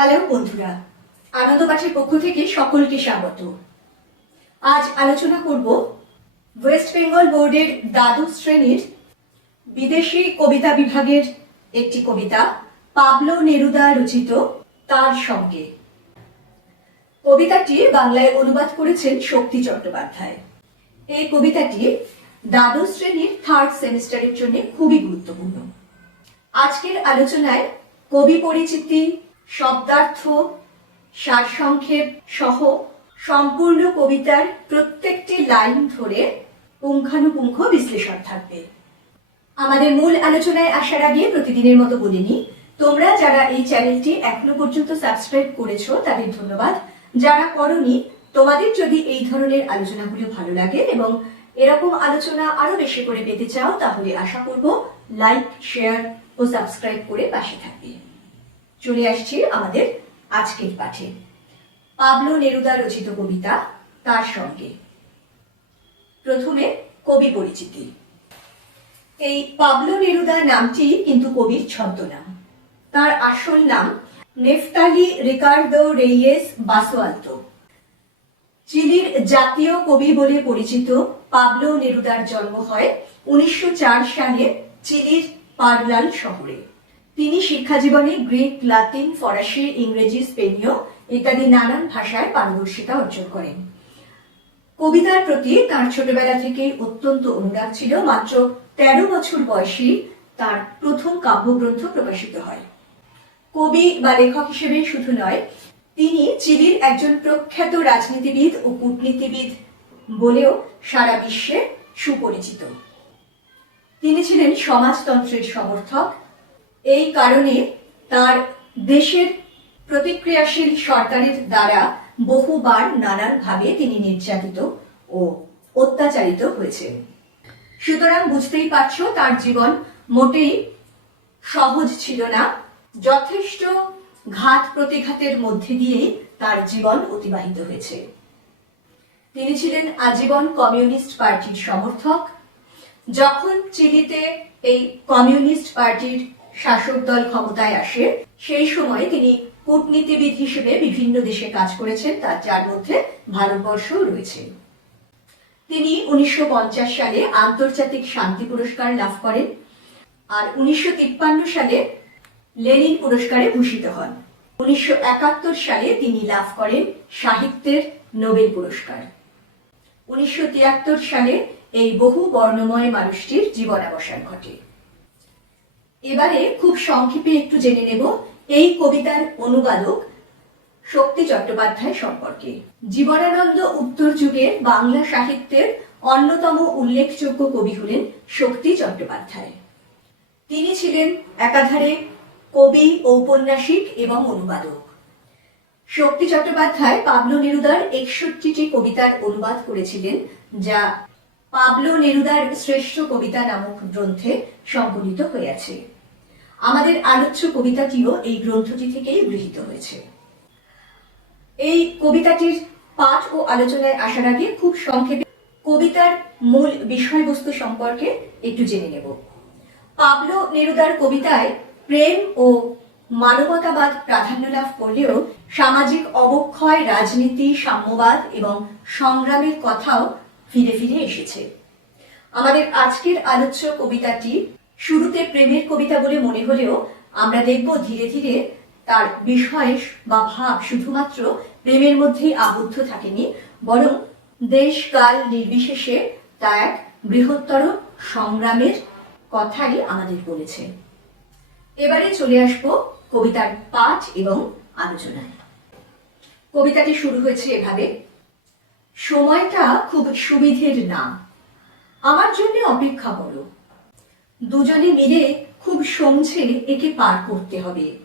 Hello বন্ধুরা আনন্দ পক্ষ থেকে সকলকে স্বাগত। আজ আলোচনা করব ওয়েস্ট বেঙ্গল বোর্ডের দ্বাদশ শ্রেণির বিদেশি কবিতা বিভাগের একটি কবিতা, পাবলো নেরুদা রচিত তার সঙ্গে। কবিতাটি বাংলায় অনুবাদ করেছেন শক্তি চট্টোপাধ্যায়। এই কবিতাটি দ্বাদশ শ্রেণির থার্ড সেমিস্টারের জন্য খুবই গুরুত্বপূর্ণ। আজকের আলোচনায় কবি পরিচিতি শব্দার্থ, সারসংক্ষেপ সহ সম্পূর্ণ কবিতার প্রত্যেকটি লাইন ধরে পুঙ্খানুপুঙ্খ বিশ্লেষণ থাকবে। আমাদের মূল আলোচনায় আসার আগে প্রতিদিনের মতো বলিনি তোমরা যারা এই চ্যানেলটি এখনও পর্যন্ত সাবস্ক্রাইব করেছ, তাদের ধন্যবাদ। যারা করনি, তোমাদের যদি এই ধরনের আলোচনাগুলো ভালো লাগে এবং এরকম আলোচনা আরও বেশি করে পেতে চাও, তাহলে আশা করব লাইক শেয়ার ও সাবস্ক্রাইব করে পাশে থাকবে। চলে আসছি আমাদের আজকের পাঠে। পাবলো নেরুদা রচিত কবিতা তার সঙ্গে। প্রথমে কবি পরিচিতি। এই পাবলো নেরুদা নামটি কিন্তু কবির ছদ্মনাম। তার আসল নাম নেফতালি রিকার্দো রেইয়েস বাসোয়ালতো। চিলির জাতীয় কবি বলে পরিচিত পাবলো নেরুদার জন্ম হয় উনিশশো চার সালে চিলির পারলাল শহরে। তিনি শিক্ষা জীবনে গ্রিক, লাতিন, ফরাসি, ইংরেজি, স্পেনীয়, ইত্যাদি নানান ভাষায় পারদর্শিতা অর্জন করেন। কবিতার প্রতি তার ছোটবেলা থেকেই অত্যন্ত অনুরাগ ছিল, মাত্র তেরো বছর বয়সী তার প্রথম কাব্যগ্রন্থ প্রকাশিত হয়। কবি বা লেখক হিসেবে শুধু নয়, তিনি চিলির একজন প্রখ্যাত রাজনীতিবিদ ও কূটনীতিবিদ বলেও সারা বিশ্বে সুপরিচিত। তিনি ছিলেন সমাজতন্ত্রের সমর্থক এই কারণে তার দেশের প্রতিক্রিয়াশীল সরকারের দ্বারা বহুবার নানানভাবে তিনি নির্যাতিত ও অত্যাচারিত হয়েছে সুতরাং বুঝতেই পারছ, তার জীবন মোটেই সহজ ছিল না। যথেষ্ট ঘাত প্রতিঘাতের মধ্যে দিয়েই তার জীবন অতিবাহিত হয়েছে। তিনি ছিলেন আজীবন কমিউনিস্ট পার্টির সমর্থক। যখন চিলিতে এই কমিউনিস্ট পার্টির শাসক দল ক্ষমতায় আসে, সেই সময় তিনি কূটনীতিবিদ হিসেবে বিভিন্ন দেশে কাজ করেছেন, তার যার মধ্যে ভারতবর্ষও রয়েছে। তিনি উনিশশো পঞ্চাশ সালে আন্তর্জাতিক শান্তি পুরস্কার লাভ করেন আর উনিশশো তিপ্পান্ন সালে লেনিন পুরস্কারে ভূষিত হন। উনিশশো একাত্তর সালে তিনি লাভ করেন সাহিত্যের নোবেল পুরস্কার। উনিশশো তিয়াত্তর সালে এই বহু বর্ণময় মানুষটির জীবনাবসান ঘটে। এবারে খুব সংক্ষেপে একটু জেনে নেব এই কবিতার অনুবাদক শক্তি চট্টোপাধ্যায় সম্পর্কে। জীবনানন্দ উত্তর যুগের বাংলা সাহিত্যের অন্যতম উল্লেখযোগ্য কবি হলেন শক্তি চট্টোপাধ্যায়। তিনি ছিলেন একাধারে কবি, ঔপন্যাসিক এবং অনুবাদক। শক্তি চট্টোপাধ্যায় পাবলো নেরুদার একষট্টিটি কবিতার অনুবাদ করেছিলেন, যা পাবলো নেরুদার শ্রেষ্ঠ কবিতা নামক গ্রন্থে সংকলিত হয়েছে। আমাদের আলোচ্য কবিতাটিও এই গ্রন্থটি থেকেই গৃহীত হয়েছে। এই কবিতাটির পাঠ ও আলোচনায় আসার আগে খুব সংক্ষেপে কবিতার মূল বিষয়বস্তু সম্পর্কে একটু জেনে নেব। পাবলো নেরুদার কবিতায় প্রেম ও মানবতাবাদ প্রাধান্য লাভ করলেও সামাজিক অবক্ষয়, রাজনীতি, সাম্যবাদ এবং সংগ্রামের কথাও ফিরে ফিরে এসেছে। আমাদের আজকের আলোচ্য কবিতাটি শুরুতে প্রেমের কবিতা বলে মনে হলেও আমরা দেখব ধীরে ধীরে তার বিষয় বা ভাব শুধুমাত্র প্রেমের মধ্যেই আবদ্ধ থাকেনি, বরং দেশ কাল নির্বিশেষে তা এক বৃহত্তর সংগ্রামের কথাই আমাদের বলেছে। এবারে চলে আসব কবিতার পাঠ এবং আলোচনায়। কবিতাটি শুরু হয়েছে এভাবে সময়টা খুব সুবিধের না। আমার জন্য অপেক্ষা করো। দুজনে মিলে খুব সমঝে একে পার করতে হবে।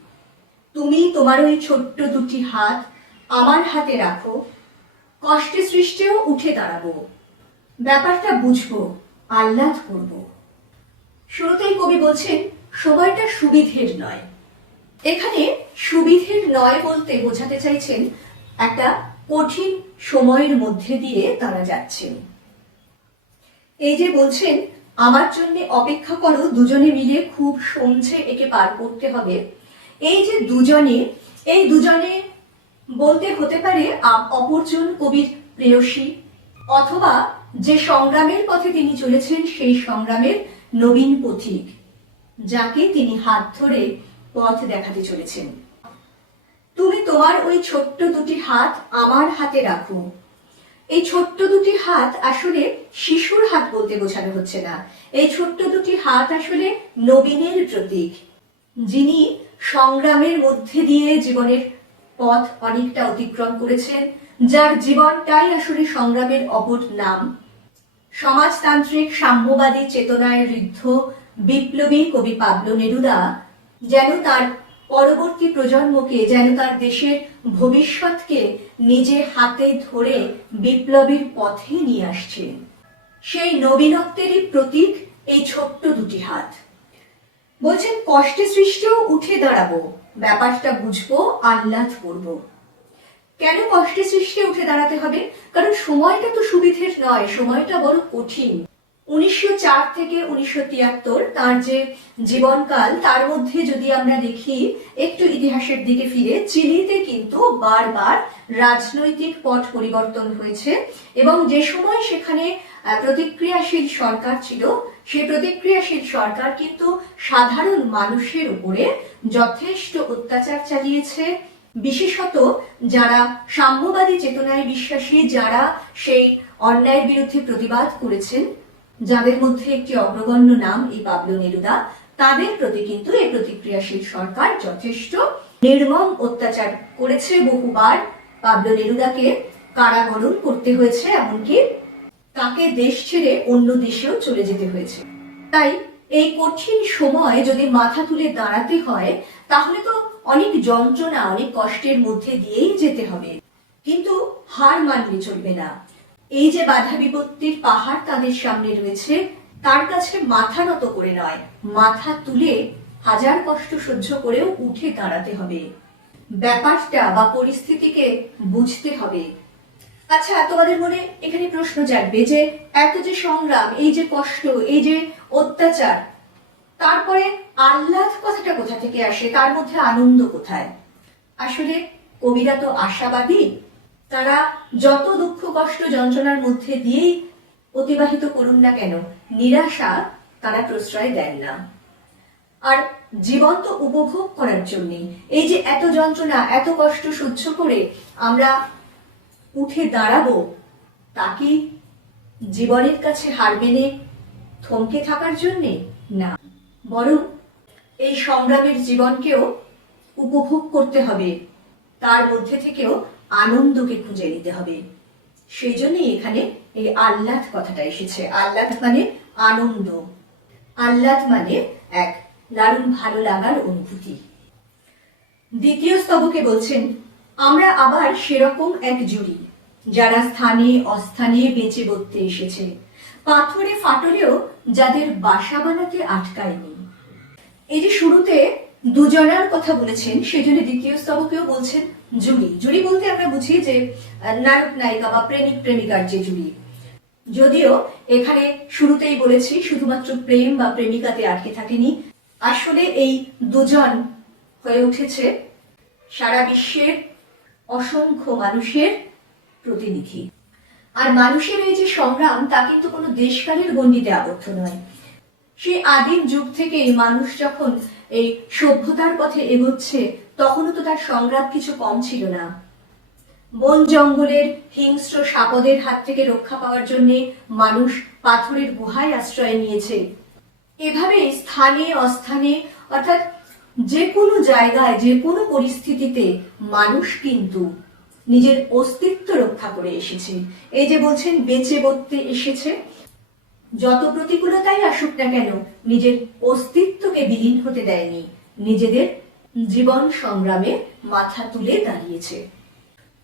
তুমি তোমার ওই ছোট্ট দুটি হাত আমার হাতে রাখো। কষ্টে সৃষ্টেও উঠে দাঁড়াবো। ব্যাপারটা বুঝব, আহ্লাদ করব। শুরুতেই কবি বলছেন, সময়টা সুবিধের নয়। এখানে সুবিধের নয় বলতে বোঝাতে চাইছেন একটা কঠিন সময়ের মধ্যে দিয়ে তারা যাচ্ছেন। এই যে বলছেন, আমার জন্য অপেক্ষা করো, দুজনে মিলে খুব সমঝে একে পার করতে হবে। এই যে দুজনে, এই দুজনে বলতে হতে পারে অপরজন কবির প্রেয়সী, অথবা যে সংগ্রামের পথে তিনি চলেছেন, সেই সংগ্রামের নবীন পথিক, যাকে তিনি হাত ধরে পথ দেখাতে চলেছেন। তুমি তোমার ওই ছোট্ট দুটি হাত আমার হাতে রাখো। এই ছোট্ট দুটি হাত আসলে শিশুর হাত বলতে বোঝানো হচ্ছে না। এই ছোট্ট দুটি হাত আসলে নবীনের প্রতীক, যিনি সংগ্রামের মধ্যে দিয়ে জীবনের পথ অনেকটা অতিক্রম করেছেন, যার জীবনটাই আসলে সংগ্রামের অপর নাম। সমাজতান্ত্রিক, সাম্যবাদী, চেতনায় ঋদ্ধ, বিপ্লবী কবি পাবলো নেরুদা, যেন তার পরবর্তী প্রজন্মকে যেন তার দেশের ভবিষ্যৎকে নিজে হাতে ধরে বিপ্লবীর পথে নিয়ে আসছে। সেই নবীনত্বেরই প্রতীক এই ছোট্ট দুটি হাত। বলছেন, কষ্টে সৃষ্টিও উঠে দাঁড়াবো, ব্যাপারটা বুঝব, আহ্লাদ করব। কেন কষ্টে সৃষ্টি উঠে দাঁড়াতে হবে? কারণ সময়টা তো সুবিধের নয়, সময়টা বড় কঠিন। উনিশশো চার থেকে উনিশশো তিয়াত্তর তার যে জীবনকাল, তার মধ্যে যদি আমরা দেখি, একটু ইতিহাসের দিকে ফিরে, চিলিতে কিন্তু বারবার রাজনৈতিক পট পরিবর্তন হয়েছে এবং যে সময় সেখানে প্রতিক্রিয়াশীল সরকার ছিল সেই প্রতিক্রিয়াশীল সরকার কিন্তু সাধারণ মানুষের উপরে যথেষ্ট অত্যাচার চালিয়েছে। বিশেষত যারা সাম্যবাদী চেতনায় বিশ্বাসী, যারা সেই অন্যায়ের বিরুদ্ধে প্রতিবাদ করেছেন যাদের মধ্যে একটি অগ্রগণ্য নাম এই পাবলো নেরুদা, তাদের প্রতি কিন্তু এই প্রতিক্রিয়াশীল সরকার যথেষ্ট নির্মম অত্যাচার করেছে বহুবার। পাবলো নেরুদাকে কারাগরণ করতে হয়েছে এমনকি তাকে দেশ ছেড়ে অন্য দেশেও চলে যেতে হয়েছে। তাই এই কঠিন সময় যদি মাথা তুলে দাঁড়াতে হয়, তাহলে তো অনেক যন্ত্রণা, অনেক কষ্টের মধ্যে দিয়েই যেতে হবে। কিন্তু হার মানলে চলবে না। এই যে বাধা বিপত্তির পাহাড় তাদের সামনে রয়েছে, তার কাছে মাথা নত করে নয়, মাথা তুলে হাজার কষ্ট সহ্য করেও উঠে দাঁড়াতে হবে। ব্যাপারটা বা পরিস্থিতিকে বুঝতে হবে। আচ্ছা তোমাদের মনে এখানে প্রশ্ন জাগবে যে, এত যে সংগ্রাম, এই যে কষ্ট, এই যে অত্যাচার, তারপরে আহ্লাদ কথাটা কোথা থেকে আসে? তার মধ্যে আনন্দ কোথায়? আসলে কবিরা তো আশাবাদী তারা যত দুঃখ, কষ্ট, যন্ত্রণার মধ্যে দিয়েই অতিবাহিত করুন না কেন, নিরাশা তারা প্রশ্রয় দেন না। আর জীবন তো উপভোগ করার জন্যে, এই যে এত যন্ত্রণা, এত কষ্ট সহ্য করে আমরা উঠে দাঁড়াবো, তা কি জীবনের কাছে হার মেনে থমকে থাকার জন্যে? না। বরং এই সংগ্রামের জীবনকেও উপভোগ করতে হবে। তার মধ্যে থেকেও আনন্দকে খুঁজে নিতে হবে। সেই জন্যই এখানে এই আহ্লাদ কথাটা এসেছে। আহ্লাদ মানে আনন্দ। আহ্লাদ মানে এক দারুণ ভালো লাগার অনুভূতি। দ্বিতীয় স্তবকে বলছেন, আমরা আবার সেরকম এক জুড়ি, যারা স্থানে অস্থানে বেঁচে বলতে এসেছে। পাথরে ফাটলেও যাদের বাসা বানাতে আটকায়নি। এই যে শুরুতে দুজনার কথা বলেছেন সেজন্য দ্বিতীয় স্তবকেও বলছেন জুড়ি জুড়ি বলতে আমরা বুঝি যে নায়ক, নায়িকা বা প্রেমিক, প্রেমিকার যে জুড়ি যদিও এখানে শুরুতেই বলেছি, শুধুমাত্র প্রেম বা প্রেমিকাতে আটকে থাকেনি। আসলে এই দুজন হয়ে উঠেছে সারা বিশ্বের অসংখ্য মানুষের প্রতিনিধি। আর মানুষের এই যে সংগ্রাম, তা কিন্তু কোনো দেশকালের গণ্ডিতে আবদ্ধ নয়। সেই আদিম যুগ থেকেই মানুষ যখন এই সভ্যতার পথে এগোচ্ছে তখনও তো তার সংগ্রাম কিছু কম ছিল না। বন জঙ্গলের হিংস্র সাপদের হাত থেকে রক্ষা পাওয়ার জন্য মানুষ পাথরের গুহায় আশ্রয় নিয়েছে। এভাবে স্থানে, অস্থানে, অর্থাৎ যে কোনো জায়গায় যে কোনো পরিস্থিতিতে মানুষ কিন্তু নিজের অস্তিত্ব রক্ষা করে এসেছে। এই যে বলছেন, বেঁচে বলতে এসেছে। যত প্রতিকূলতাই আসুক না কেন, নিজের অস্তিত্বকে বিলীন হতে দেয়নি। নিজেদের জীবন সংগ্রামে মাথা তুলে দাঁড়িয়েছে।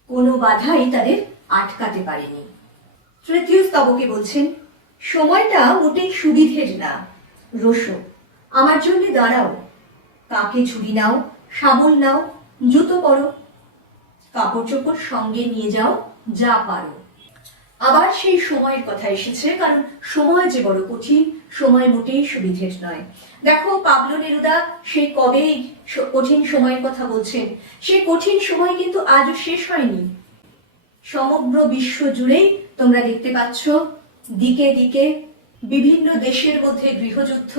কোনো বাধাই তাদের আটকাতে পারেনি। তৃতীয় স্তবকে বলছেন, সময়টা মোটেই সুবিধের না। রসো, আমার জন্য দাঁড়াও। কাকে ছুরি নাও শাবল নাও, জুতো পরো। কাপড় চোপড় সঙ্গে নিয়ে যাও, যা পারো। আবার সেই সময়ের কথা এসেছে, কারণ সময় যে বড় কঠিন, সময় মোটেই সুবিধের নয়। দেখো, পাবলো নেরুদা সেই কবেই কঠিন সময়ের কথা বলছেন সেই কঠিন সময় কিন্তু আজও শেষ হয়নি। সমগ্র বিশ্ব জুড়েই তোমরা দেখতে পাচ্ছ, দিকে দিকে বিভিন্ন দেশের মধ্যে গৃহযুদ্ধ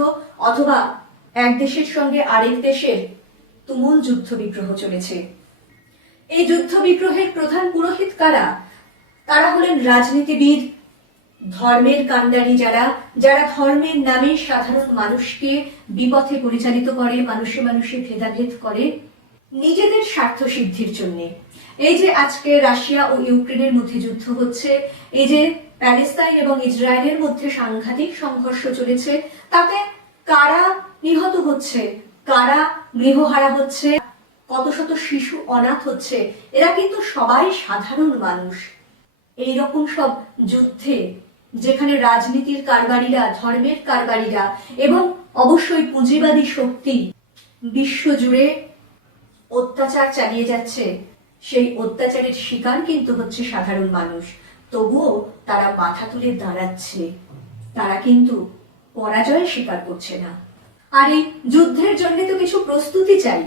অথবা এক দেশের সঙ্গে আরেক দেশের তুমুল যুদ্ধ বিগ্রহ চলেছে। এই যুদ্ধ বিগ্রহের প্রধান পুরোহিত কারা? তারা হলেন রাজনীতিবিদ, ধর্মের কাণ্ডারি যারা যারা ধর্মের নামে সাধারণ মানুষকে বিপথে পরিচালিত করে, মানুষে মানুষে ভেদাভেদ করে নিজেদের স্বার্থ সিদ্ধির জন্য। এই যে আজকে রাশিয়া ও ইউক্রেনের মধ্যে যুদ্ধ হচ্ছে, এই যে প্যালেস্তাইন এবং ইসরায়েলের মধ্যে সাংঘাতিক সংঘর্ষ চলেছে, তাতে কারা নিহত হচ্ছে, কারা গৃহহারা হচ্ছে, কত শত শিশু অনাথ হচ্ছে, এরা কিন্তু সবাই সাধারণ মানুষ। এই রকম সব যুদ্ধে যেখানে রাজনীতির কারবারিরা, ধর্মের কারবারিরা এবং অবশ্যই পুঁজিবাদী শক্তি বিশ্বজুড়ে অত্যাচার চালিয়ে যাচ্ছে, সেই অত্যাচারের শিকার কিন্তু হচ্ছে সাধারণ মানুষ। তবুও তারা মাথা তুলে দাঁড়াচ্ছে, তারা কিন্তু পরাজয় স্বীকার করছে না। আর এই যুদ্ধের জন্য তো কিছু প্রস্তুতি চাই।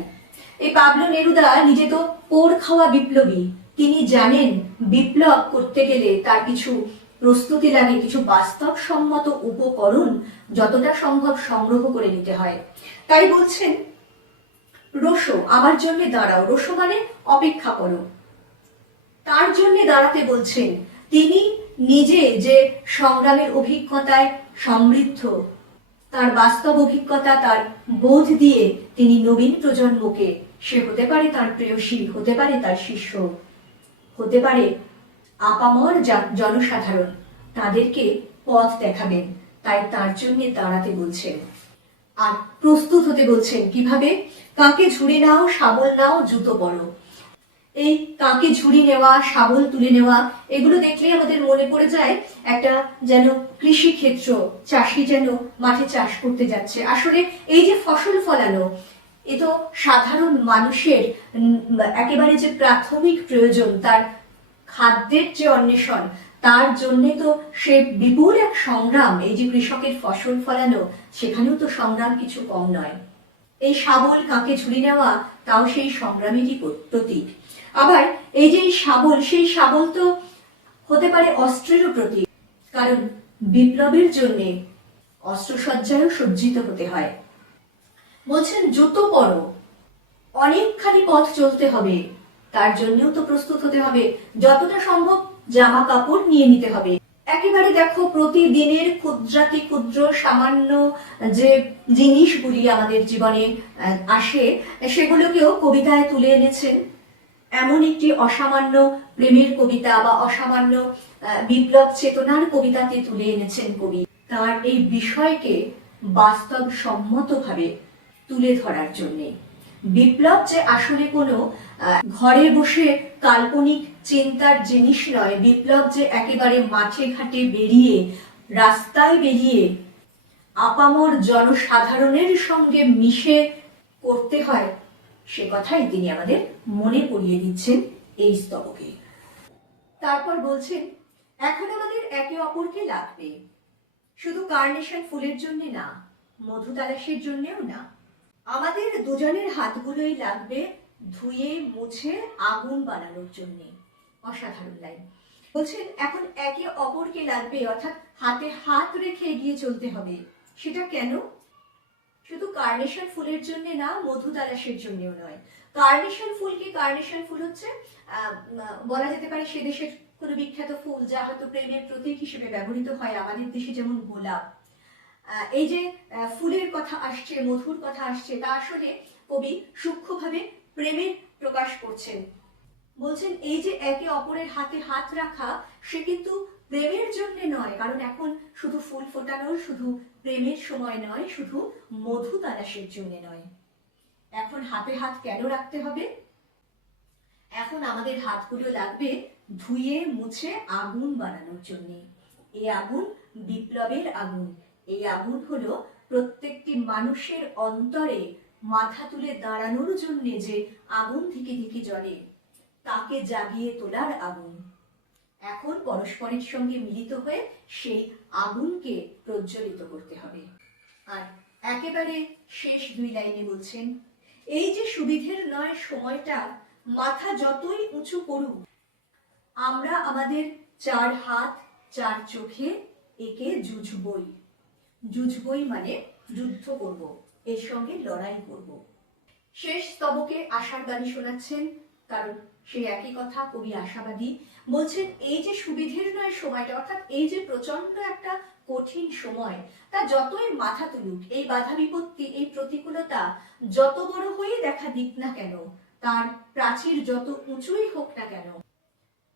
এই পাবলো নেরুদা নিজে তো পোর খাওয়া বিপ্লবী। তিনি জানেন বিপ্লব করতে গেলে তার কিছু প্রস্তুতি লাগে, কিছু বাস্তবসম্মত উপকরণ যতটা সম্ভব সংগ্রহ করে নিতে হয়। তাই বলছেন রোশো আমার জন্য দাঁড়াও। রোশো মানে অপেক্ষা করো। তার জন্য দাঁড়াতে বলছেন, তিনি নিজে যে সংগ্রামের অভিজ্ঞতায় সমৃদ্ধ, তার বাস্তব অভিজ্ঞতা, তার বোধ দিয়ে তিনি নবীন প্রজন্মকে, সে হতে পারে তার প্রেয়সী, হতে পারে তার শিষ্য। হতে পারে। আপামর জনসাধারণ তাদেরকে পথ দেখাবেন, তাই তার জন্য দাঁড়াতে বলছেন। আর প্রস্তুত হতে বলছেন কীভাবে? কাকে ঝুড়ি নাও, শাবল নাও, জুতো পরো। এই কাকে ঝুড়ি নেওয়া, শাবল তুলে নেওয়া, এগুলো দেখলে আমাদের মনে পড়ে যায় একটা যেন কৃষি ক্ষেত্র চাষি যেন মাঠে চাষ করতে যাচ্ছে। আসলে এই যে ফসল ফলানো এ তো সাধারণ মানুষের একেবারে যে প্রাথমিক প্রয়োজন, তার খাদ্যের যে অন্বেষণ, তার জন্য তো সে বিপুল এক সংগ্রাম। এই যে কৃষকের ফসল ফলানো, সেখানেও তো সংগ্রাম কিছু কম নয়। এই শাবল কাকে ঝুলি নেওয়া, তাও সেই সংগ্রামেরই প্রতীক। আবার এই যে শাবল, সেই শাবল তো হতে পারে অস্ত্রেরও প্রতীক। কারণ বিপ্লবের জন্যে অস্ত্রসজ্জায়ও সজ্জিত হতে হয়। বলছেন, জুতো পরো। অনেকখানি পথ চলতে হবে। তার জন্যও তো প্রস্তুত হতে হবে। যতটা সম্ভব জামা কাপড় নিয়ে নিতে হবে। একেবারে দেখো, প্রতিদিনের ক্ষুদ্রাতি ক্ষুদ্র সামান্য যে জিনিসগুলি আমাদের জীবনে আসে, সেগুলোকেও কবিতায় তুলে এনেছেন। এমন একটি অসামান্য প্রেমের কবিতা বা অসামান্য বিপ্লব চেতনার কবিতাতে তুলে এনেছেন কবি। তার এই বিষয়কে বাস্তব সম্মতভাবে তুলে ধরার জন্যে। বিপ্লব যে আসলে কোনো ঘরে বসে কাল্পনিক চিন্তার জিনিস নয়, বিপ্লব যে একেবারে মাঠে ঘাটে বেরিয়ে, রাস্তায় বেরিয়ে আপামর জনসাধারণের সঙ্গে মিশে করতে হয়, সে কথাই তিনি আমাদের মনে করিয়ে দিচ্ছেন এই স্তবকে। তারপর বলছেন, এখন আমাদের একে অপরকে লাগবে। শুধু কার্নেশন ফুলের জন্য না মধু তালাশের জন্যও না আমাদের দুজনের হাতগুলোই লাগবে ধুয়ে, মুছে, আগুন বানানোর জন্য। অসাধারণ লাইন বলছেন, এখন একে অপরকে লাগবে, অর্থাৎ হাতে হাত রেখে এগিয়ে চলতে হবে। সেটা কেন? শুধু কার্নেশন ফুলের জন্য না, মধু তালাশের জন্যও নয়। কার্নেশন ফুলকে কার্নেশন ফুল হচ্ছে? বলা যেতে পারে সে দেশের কোনো বিখ্যাত ফুল, যা হয়তো প্রেমের প্রতীক হিসেবে ব্যবহৃত হয়। আমাদের দেশে যেমন গোলাপ এই যে ফুলের কথা আসছে, মধুর কথা আসছে, তা আসলে কবি সূক্ষ্মভাবে প্রেমের প্রকাশ করছেন। বলছেন, এই যে একে অপরের হাতে হাত রাখা, সে কিন্তু প্রেমের জন্য নয়, কারণ এখন শুধু ফুল ফোটানোর শুধু প্রেমের সময় নয়, শুধু মধু তালাশের জন্য নয়। এখন হাতে হাত কেন রাখতে হবে? এখন আমাদের হাতগুলো লাগবে ধুয়ে, মুছে, আগুন বানানোর জন্য। এই আগুন বিপ্লবের আগুন। এই আগুন হলো প্রত্যেকটি মানুষের অন্তরে মাথা তুলে দাঁড়ানোর জন্য যে আগুন থেকে থেকে জ্বলে, তাকে জাগিয়ে তোলার আগুন। এখন পরস্পরের সঙ্গে মিলিত হয়ে সেই আগুনকে প্রজ্বলিত করতে হবে। আর একেবারে শেষ দুই লাইনে বলছেন, এই যে সুবিধের নয় সময়টা, মাথা যতই উঁচু করুক, আমরা আমাদের চার হাত, চার চোখে একে জুঝবই জুঝবই মানে যুদ্ধ করব, এর সঙ্গে লড়াই করব। শেষ স্তবকে আশার বাণী শোনাচ্ছেন, কারণ সেই একই কথা, কবি আশাবাদী। বলছেন, এই যে সুবিধের নয় সময়টা, অর্থাৎ এই যে প্রচণ্ড একটা কঠিন সময়, তা যতই মাথা তুলুক, এই বাধা বিপত্তি, এই প্রতিকূলতা, যত বড় হয়ে দেখা দিক না কেন, তার প্রাচীর যত উঁচুই হোক না কেন,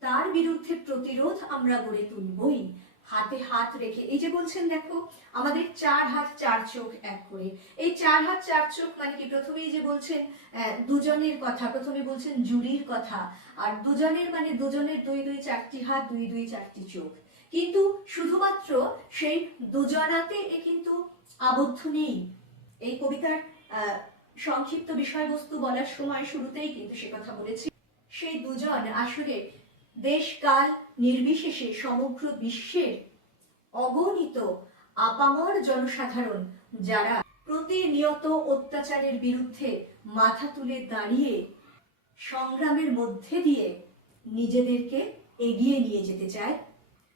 তার বিরুদ্ধে প্রতিরোধ আমরা গড়ে তুলবই। হাতে হাত রেখে, এই যে বলছেন দেখো, আমাদের চার হাত, চার চোখ এক করে। এই চার হাত, চার চোখ মানে কি? প্রথমেই যে বলছেন দুজনের কথা, প্রথমে বলছেন জুরির কথা। আর দুজনের মানে দুজনের দুই দুই চারটি হাত, দুই দুই চারটি চোখ। কিন্তু শুধুমাত্র সেই দুজনাতে এ কিন্তু আবদ্ধ নেই। এই কবিতার সংক্ষিপ্ত বিষয়বস্তু বলার সময় শুরুতেই কিন্তু সে কথা বলেছি। সেই দুজন আসলে দেশকাল নির্বিশেষে সমগ্র বিশ্বের অগণিত আপামর জনসাধারণ যারা প্রতিনিয়ত অত্যাচারের বিরুদ্ধে মাথা তুলে দাঁড়িয়ে সংগ্রামের মধ্যে দিয়ে নিজেদেরকে এগিয়ে নিয়ে যেতে চায়,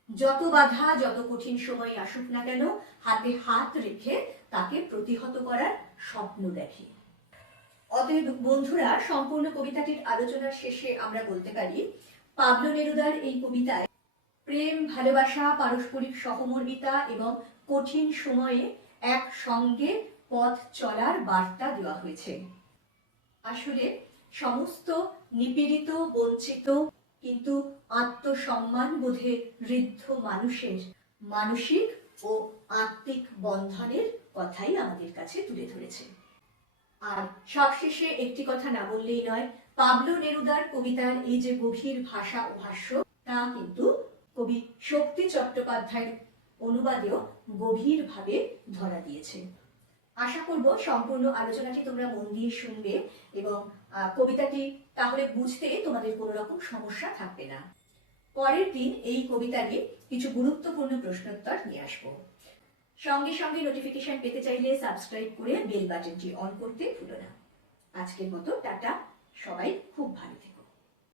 যত বাধা, যত কঠিন সময় আসুক না কেন, হাতে হাত রেখে তাকে প্রতিহত করার স্বপ্ন দেখে। অতএব বন্ধুরা, সম্পূর্ণ কবিতাটির আলোচনার শেষে আমরা বলতে পারি পাবলো নেরুদার এই কবিতায়। প্রেম, ভালোবাসা, পারস্পরিক সহমর্মিতা এবং কঠিন সময়ে এক সঙ্গে পথ চলার বার্তা দেওয়া হয়েছে। আসলে সমস্ত নিপীড়িত, বঞ্চিত কিন্তু আত্মসম্মান বোধে ঋদ্ধ মানুষের মানসিক ও আত্মিক বন্ধনের কথাই আমাদের কাছে তুলে ধরেছে। আর সবশেষে একটি কথা না বললেই নয়, পাবলো নেরুদার কবিতার এই যে গভীর ভাষা ও ভাষ্য, তা কিন্তু কবি শক্তি চট্টোপাধ্যায়ের অনুবাদেও গভীরভাবে ধরা দিয়েছে। আশা করব সম্পূর্ণ আলোচনাটি তোমরা মন দিয়ে শুনবে এবং কবিতাটি তাহলে বুঝতে তোমাদের কোনো রকম সমস্যা থাকবে না। পরের দিন এই কবিতারই কিছু গুরুত্বপূর্ণ প্রশ্নোত্তর নিয়ে আসব। সঙ্গে সঙ্গে নোটিফিকেশন পেতে চাইলে সাবস্ক্রাইব করে বেল বাটনটি অন করতে ভুলো না। আজকের মতো টাটা। সবাই খুব ভালো থেকো।